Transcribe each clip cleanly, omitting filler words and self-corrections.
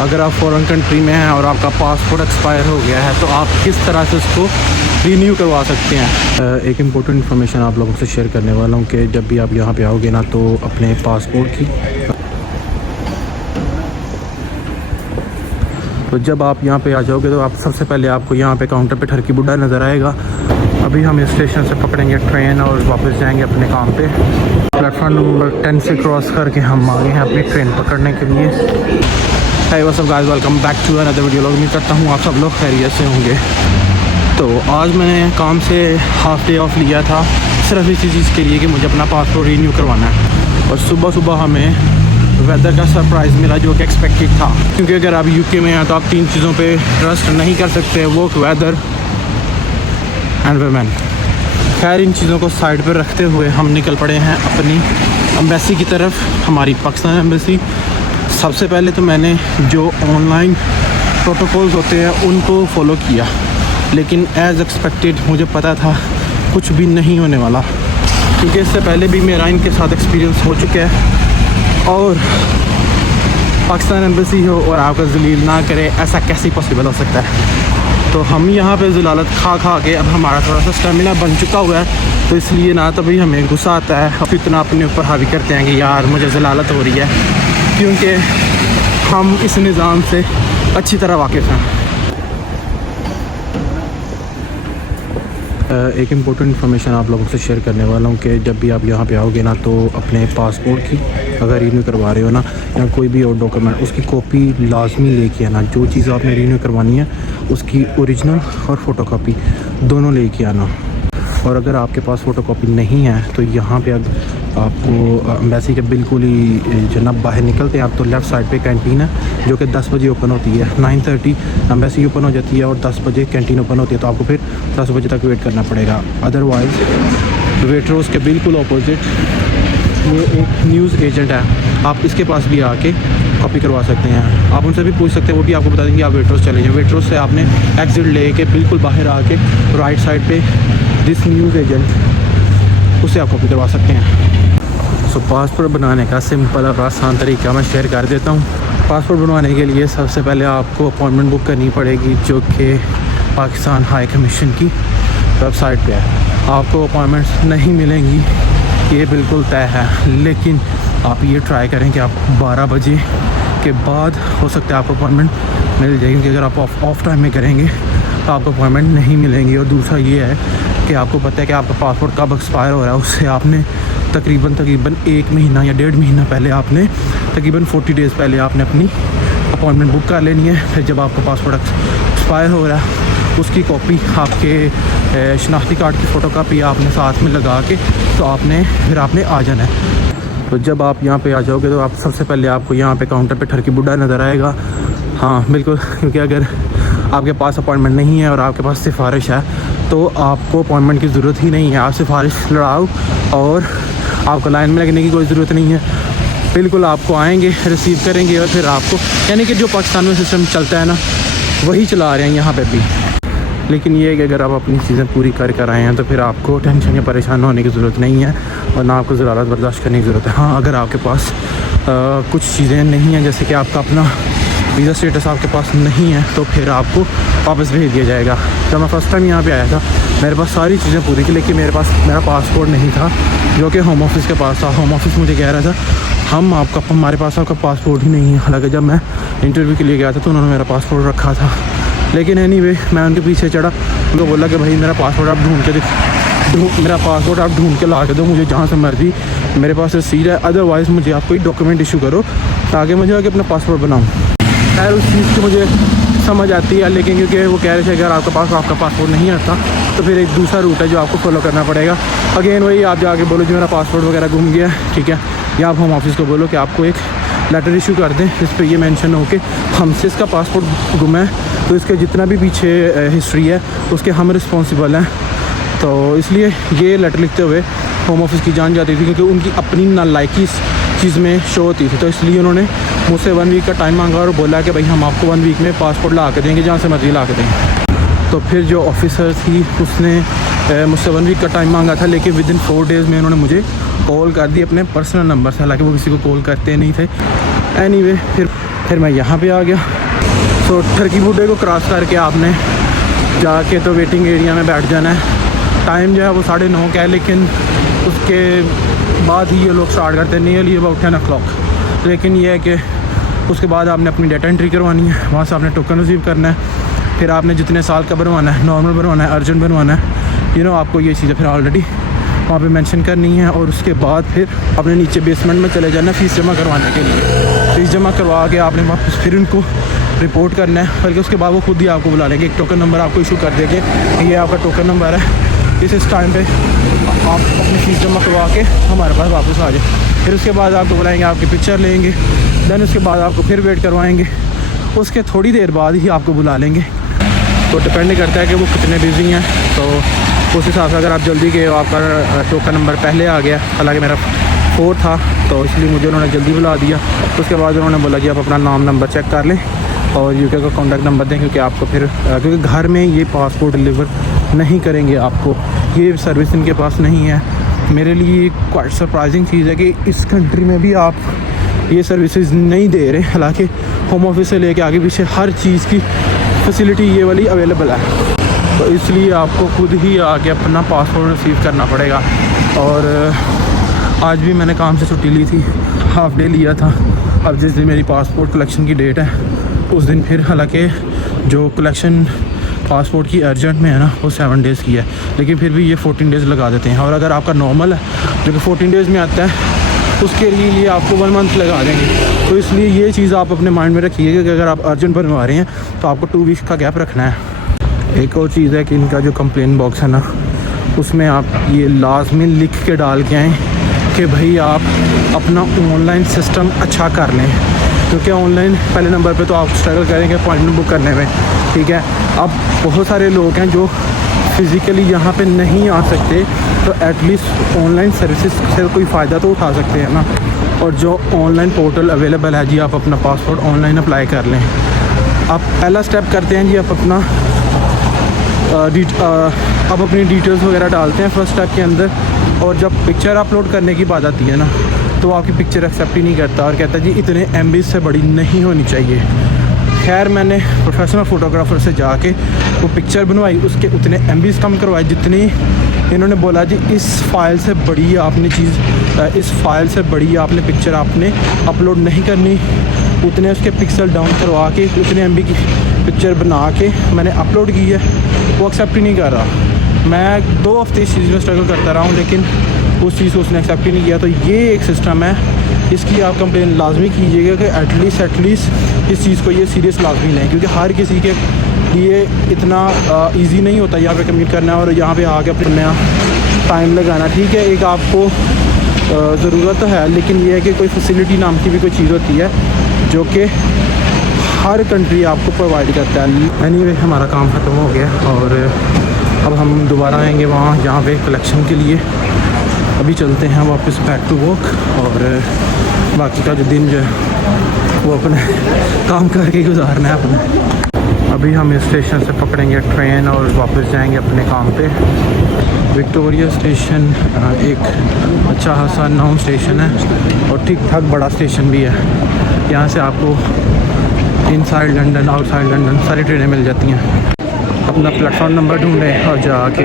अगर आप foreign country में हैं और आपका पासपोर्ट एक्सपायर हो गया है तो आप किस तरह से उसको रीन्यू करवा सकते हैं। एक इम्पोर्टेंट इन्फॉर्मेशन आप लोगों से शेयर करने वाला हूँ कि जब भी आप यहाँ पे आओगे ना तो अपने पासपोर्ट की तो जब आप यहाँ पे आ जाओगे तो आप सबसे पहले आपको यहाँ पे काउंटर पे ठरकी बुड्ढा नज़र आएगा। अभी हम इस स्टेशन से पकड़ेंगे ट्रेन और वापस जाएंगे अपने काम पे। प्लेटफॉर्म नंबर 10 से क्रॉस करके हम आ गए हैं अपनी ट्रेन पकड़ने के लिए। Hi what's up guys, welcome back to another video. उम्मीद करता हूँ आप सब लोग खैरियत से होंगे। तो आज मैंने काम से हाफ डे ऑफ लिया था सिर्फ इसी चीज़ के लिए कि मुझे अपना पासपोर्ट रीन्यू करवाना है। और सुबह सुबह हमें वेदर का सरप्राइज़ मिला जो कि एक्सपेक्टेड था, क्योंकि अगर आप यूके में हैं तो आप 3 चीज़ों पे ट्रस्ट नहीं कर सकते, वर्क, वेदर एंड वुमेन। खैर इन चीज़ों को साइड पर रखते हुए हम निकल पड़े हैं अपनी एम्बेसी की तरफ, हमारी पाकिस्तान एम्बेसी। सबसे पहले तो मैंने जो ऑनलाइन प्रोटोकॉल्स होते हैं उनको फॉलो किया, लेकिन एज़ एक्सपेक्टेड मुझे पता था कुछ भी नहीं होने वाला, क्योंकि इससे पहले भी मेरा इनके साथ एक्सपीरियंस हो चुका है। और पाकिस्तान एम्बेसी हो और आपका जलील ना करे, ऐसा कैसे पॉसिबल हो सकता है। तो हम यहाँ पे जलालत खा खा के अब हमारा थोड़ा सा स्टेमिना बन चुका हुआ है, तो इसलिए ना तभी हमें गुस्सा आता है और इतना अपने ऊपर हावी करते हैं कि यार मुझे जलालत हो रही है, क्योंकि हम इस निज़ाम से अच्छी तरह वाकिफ़ हैं। एक इम्पोर्टेंट इन्फॉर्मेशन आप लोगों से शेयर करने वाला हूँ कि जब भी आप यहाँ पे आओगे ना तो अपने पासपोर्ट की अगर रीन्यू करवा रहे हो ना या कोई भी और डॉक्यूमेंट, उसकी कॉपी लाजमी लेके आना। जो चीज़ आपने रीन्यू करवानी है उसकी ओरिजिनल और फ़ोटोकॉपी दोनों लेके आना। और अगर आपके पास फ़ोटोकॉपी नहीं है तो यहाँ पे अब आपको एम्बेसी के बिल्कुल ही जनाब बाहर निकलते हैं आप तो लेफ़्ट साइड पे कैंटीन है जो कि 10 बजे ओपन होती है। 9:30 एम्बेसी ओपन हो जाती है और 10 बजे कैंटीन ओपन होती है, तो आपको फिर 10 बजे तक वेट करना पड़ेगा। अदरवाइज़ वेटरोज़ के बिल्कुल अपोजिट ये एक न्यूज़ एजेंट है, आप इसके पास भी आके कॉपी करवा सकते हैं। आप उनसे भी पूछ सकते हैं, वो भी आपको बता देंगे आप वेटरोज़ चले जाएँ। वेटरोज़ से आपने एग्ज़िट ले के बिल्कुल बाहर आके राइट साइड पे दिस न्यूज़ एजेंट, उससे आप कॉपी करवा सकते हैं। सो पासपोर्ट बनाने का सिंपल और आसान तरीका मैं शेयर कर देता हूँ। पासपोर्ट बनवाने के लिए सबसे पहले आपको अपॉइंटमेंट बुक करनी पड़ेगी, जो कि पाकिस्तान हाई कमीशन की वेबसाइट पे है। आपको अपॉइंटमेंट्स नहीं मिलेंगी, ये बिल्कुल तय है, लेकिन आप ये ट्राई करें कि आप 12 बजे के बाद हो सकता है आपको अपॉइंटमेंट मिल जाएगी, क्योंकि अगर आप ऑफ टाइम में करेंगे तो आपको अपॉइंटमेंट नहीं मिलेंगी। और दूसरा ये है कि आपको पता है कि आपका पासपोर्ट कब एक्सपायर हो रहा है, उससे आपने तकरीबन 1 महीना या 1.5 महीना पहले आपने तकरीबन 40 डेज़ पहले आपने अपनी अपॉइंटमेंट बुक कर लेनी है। फिर जब आपका पासपोर्ट एक्सपायर हो रहा है उसकी कॉपी, आपके शनाख्ती कार्ड की फ़ोटोकॉपी आपने साथ में लगा के तो आपने आ जाना है। तो जब आप यहाँ पे आ जाओगे तो आप सबसे पहले आपको यहाँ पे काउंटर पे ठरकी बुड्ढा नज़र आएगा। हाँ बिल्कुल, क्योंकि अगर आपके पास अपॉइंटमेंट नहीं है और आपके पास सिफारिश है तो आपको अपॉइंटमेंट की ज़रूरत ही नहीं है। आप सिफारिश लड़ाओ और आपको लाइन में लगने की कोई ज़रूरत नहीं है। बिल्कुल आपको आएंगे, रिसीव करेंगे और फिर आपको, यानी कि जो पाकिस्तान में सिस्टम चलता है ना वही चला रहे हैं यहाँ पे भी। लेकिन ये है कि अगर आप अपनी चीज़ें पूरी कर आए हैं तो फिर आपको टेंशन या परेशान होने की ज़रूरत नहीं है और ना आपको ज़रारत बर्दाश्त करने की ज़रूरत है। हाँ, अगर आपके पास कुछ चीज़ें नहीं हैं, जैसे कि आपका अपना वीज़ा स्टेटस आपके पास नहीं है, तो फिर आपको वापस भेज दिया जाएगा। जब मैं फ़र्स्ट टाइम यहाँ पे आया था मेरे पास सारी चीज़ें पूरी थी, लेकिन मेरा पासपोर्ट नहीं था, जो कि होम ऑफिस के पास था। होम ऑफिस मुझे कह रहा था हमारे पास आपका पासपोर्ट ही नहीं है। हालांकि जब मैं इंटरव्यू के लिए गया था तो उन्होंने मेरा पासपोर्ट रखा था, लेकिन एनीवे मैं उनके पीछे चढ़ा, उनको बोला कि भाई मेरा पासपोर्ट आप ढूंढ के ला के दो मुझे, जहाँ से मर्जी मेरे पास रसीद है, अदरवाइज़ मुझे आप कोई डॉक्यूमेंट इशू करो ताकि मुझे आगे अपना पासपोर्ट बनाऊँ। खैर उस चीज़ की मुझे समझ आती है, लेकिन क्योंकि वो कह रहे थे अगर आपका पासपोर्ट नहीं आता तो फिर एक दूसरा रूट है जो आपको फॉलो करना पड़ेगा। अगेन वही, आप जाके बोलो कि मेरा पासपोर्ट वगैरह गुम गया, ठीक है, या आप होम ऑफिस को बोलो कि आपको एक लेटर इशू कर दें इस पर ये मेंशन हो कि हमसे इसका पासपोर्ट गुम है, तो इसके जितना भी पीछे हिस्ट्री है उसके हम रिस्पॉन्सिबल हैं। तो इसलिए ये लेटर लिखते हुए होम ऑफिस की जान जाती थी, क्योंकि उनकी अपनी नालायकी इस चीज़ में शो होती थी। तो इसलिए उन्होंने मुझसे 1 वीक का टाइम मांगा और बोला कि भाई हम आपको 1 वीक में पासपोर्ट ला के देंगे, जहाँ से मर्जी ला के देंगे। तो फिर जो ऑफिसर थी उसने मुझसे 1 वीक का टाइम मांगा था, लेकिन विद इन 4 डेज़ में उन्होंने मुझे कॉल कर दी अपने पर्सनल नंबर से, हालांकि वो किसी को कॉल करते नहीं थे। एनीवे फिर फिर मैं यहाँ पे आ गया। तो ठरकी बूटे को क्रॉस करके आपने जाके तो वेटिंग एरिया में बैठ जाना है। टाइम जो है वो 9:30 का है, लेकिन उसके बाद ही ये लोग स्टार्ट करते हैं नियरली अबाउट 10 o'clock। लेकिन ये है कि उसके बाद आपने अपनी डेटा एंट्री करवानी है, वहाँ से आपने टोकन रिसीव करना है। फिर आपने जितने साल का बनवाना है, नॉर्मल बनवाना है, अर्जेंट बनवाना है, आपको ये चीज़ें फिर ऑलरेडी वहाँ पे मेंशन करनी है। और उसके बाद फिर आपने नीचे बेसमेंट में चले जाना फ़ीस जमा करवाने के लिए। फ़ीस जमा करवा के आपने वापस फिर उनको रिपोर्ट करना है, बल्कि उसके बाद वो खुद ही आपको बुला लेंगे। एक टोकन नंबर आपको इशू कर देंगे, ये आपका टोकन नंबर है, इस टाइम पे आप अपनी फ़ीस जमा करवा के हमारे पास वापस आ जाए। फिर उसके बाद आपको बुलाएंगे, आपकी पिक्चर लेंगे, दैन उसके बाद आपको फिर वेट करवाएंगे। उसके थोड़ी देर बाद ही आपको बुला लेंगे। तो डिपेंड करता है कि वो कितने बिजी हैं, तो उस हिसाब से अगर आप जल्दी गए हो, आपका टोकन नंबर पहले आ गया, हालांकि मेरा 4 था, तो इसलिए मुझे उन्होंने जल्दी बुला दिया। उसके बाद उन्होंने बोला जी आप अपना नाम नंबर चेक कर लें और यूके का कॉन्टैक्ट नंबर दें, क्योंकि आपको फिर क्योंकि घर में ये पासपोर्ट डिलीवर नहीं करेंगे आपको, ये सर्विस इनके पास नहीं है। मेरे लिए क्वाइट सरप्राइजिंग चीज़ है कि इस कंट्री में भी आप ये सर्विसेज नहीं दे रहे, हालांकि होम ऑफिस से लेके आगे पीछे हर चीज़ की फैसिलिटी ये वाली अवेलेबल है। तो इसलिए आपको खुद ही आके अपना पासपोर्ट रिसीव करना पड़ेगा। और आज भी मैंने काम से छुट्टी ली थी, हाफ डे लिया था। अब जिस दिन मेरी पासपोर्ट कलेक्शन की डेट है उस दिन फिर, हालांकि जो कलेक्शन पासपोर्ट की अर्जेंट में है ना वो 7 डेज़ की है, लेकिन फिर भी ये 14 डेज़ लगा देते हैं। और अगर आपका नॉर्मल है जो कि 14 डेज़ में आता है, उसके लिए आपको 1 मंथ लगा देंगे। तो इसलिए ये चीज़ आप अपने माइंड में रखिएगा कि अगर आप अर्जेंट बनवा रहे हैं तो आपको 2 वीक्स का गैप रखना है। एक और चीज़ है कि इनका जो कंप्लेन बॉक्स है ना, उसमें आप ये लाजमी लिख के डाल के आएँ कि भाई आप अपना ऑनलाइन सिस्टम अच्छा कर लें, क्योंकि ऑनलाइन पहले नंबर पे तो आप स्ट्रगल करेंगे अपॉइंटमेंट बुक करने में, ठीक है। अब बहुत सारे लोग हैं जो फिज़िकली यहाँ पे नहीं आ सकते, तो एटलीस्ट ऑनलाइन सर्विसेज से कोई फ़ायदा तो उठा सकते हैं ना। और जो ऑनलाइन पोर्टल अवेलेबल है जी, आप अपना पासपोर्ट ऑनलाइन अप्लाई कर लें। आप पहला स्टेप करते हैं जी, आप अपना आप अपनी डिटेल्स वगैरह डालते हैं फर्स्ट स्टेप के अंदर, और जब पिक्चर अपलोड करने की बात आती है ना, तो आपकी पिक्चर एक्सेप्ट ही नहीं करता और कहता है जी इतने MB से बड़ी नहीं होनी चाहिए। खैर मैंने प्रोफेशनल फ़ोटोग्राफ़र से जाके वो पिक्चर बनवाई, उसके उतने MB कम करवाए जितनी इन्होंने बोला जी इस फाइल से बड़ी आपने इस फाइल से बड़ी आपने पिक्चर आपने अपलोड नहीं करनी। उतने उसके पिक्सल डाउन करवा के उतने MB की पिक्चर बना के मैंने अपलोड की है, वो एक्सेप्ट ही नहीं कर रहा। मैं 2 हफ्ते इस चीज़ में स्ट्रगल करता रहा हूँ, लेकिन उस चीज़ को उसने एक्सेप्ट ही नहीं किया। तो ये एक सिस्टम है, इसकी आप कंप्लेन लाजमी कीजिएगा कि एटलीस्ट इस चीज़ को ये सीरियस लाजमी लें, क्योंकि हर किसी के लिए इतना इजी नहीं होता यहाँ पे कम्यूट करना और यहाँ पे आके अपना टाइम लगाना। ठीक है, एक आपको ज़रूरत तो है, लेकिन ये है कि कोई फैसिलिटी नाम की भी कोई चीज़ होती है जो कि हर कंट्री आपको प्रोवाइड करता है। एनीवे हमारा काम ख़त्म हो गया और अब हम दोबारा आएंगे वहाँ जहाँ पे कलेक्शन के लिए। अभी चलते हैं वापस बैक टू वर्क और बाकी का जो दिन जो है वो अपने काम करके गुजारना है अपने। अभी हम इस स्टेशन से पकड़ेंगे ट्रेन और वापस जाएंगे अपने काम पे। विक्टोरिया स्टेशन एक अच्छा खासा नाउन स्टेशन है और ठीक ठाक बड़ा स्टेशन भी है। यहाँ से आपको इनसाइड लंदन आउटसाइड लंदन सारी ट्रेनें मिल जाती हैं। अपना प्लेटफॉर्म नंबर ढूंढें और जाके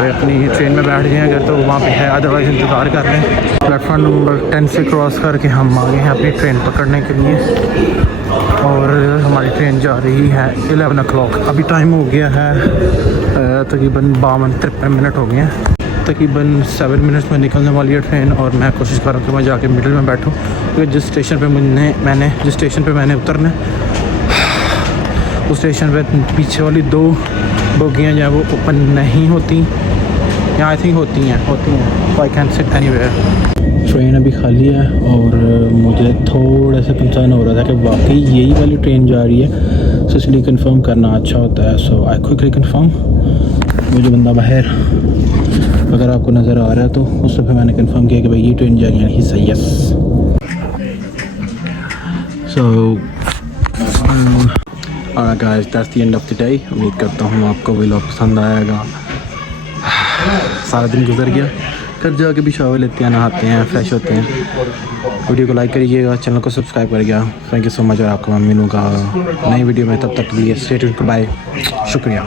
अपनी ट्रेन में बैठ जाएँ अगर तो वहाँ पे है, अदरवाइज़ इंतज़ार कर लें। प्लेटफॉर्म नंबर 10 से क्रॉस करके हम आ गए हैं अपनी ट्रेन पकड़ने के लिए और हमारी ट्रेन जा रही है 11 o'clock। अभी टाइम हो गया है तकरीबन 52-53 मिनट हो गए हैं। तकरीबन 7 मिनट्स में निकलने वाली है ट्रेन और मैं कोशिश कर रहा हूँ कि मैं जाके मिडिल में बैठूँ, क्योंकि जिस स्टेशन पे मैंने उतरना है उस स्टेशन पे पीछे वाली 2 बोगियाँ जो है वो ओपन नहीं होती, या आई थिंक होती हैं तो I can sit anywhere. Train अभी खाली है और मुझे थोड़ा सा कंसर्न हो रहा था कि वाकई यही वाली ट्रेन जा रही है, सो इसलिए कंफर्म करना अच्छा होता है। सो आई क्विकली कंफर्म। वो जो बंदा बाहर अगर आपको नज़र आ रहा है तो उससे फिर मैंने कंफर्म किया कि भाई ये ट्रेन जा रही है, ही सही yes. So guys that's the end of the day. उम्मीद करता हूँ आपको व्लॉग पसंद आएगा। सारा दिन गुजर गया घर जाके भी शावर लेते हैं, नहाते हैं, फ्रेश होते हैं। वीडियो को लाइक करिएगा, चैनल को सब्सक्राइब करिएगा। थैंक यू सो मच और आपको मैं मिलूँगा नई वीडियो में, तब तक के लिए स्टे ट्यून्ड, बाय, शुक्रिया।